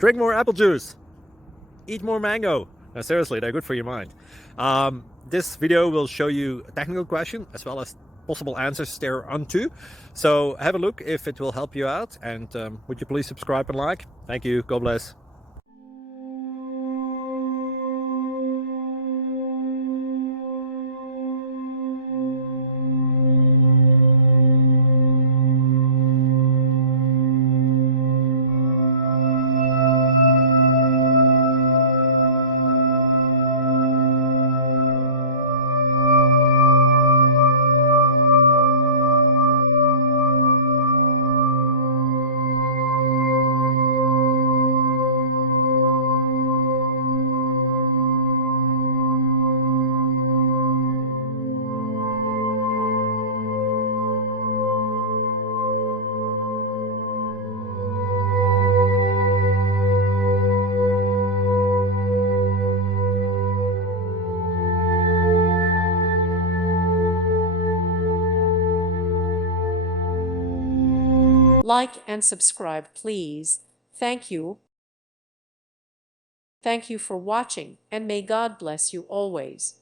Drink more apple juice. Eat more mango. No, seriously, they're good for your mind. This video will show you a technical question as well as possible answers thereunto. So have a look if it will help you out, and would you please subscribe and like? Thank you. God bless. Like and subscribe, please. Thank you. Thank you for watching, and may God bless you always.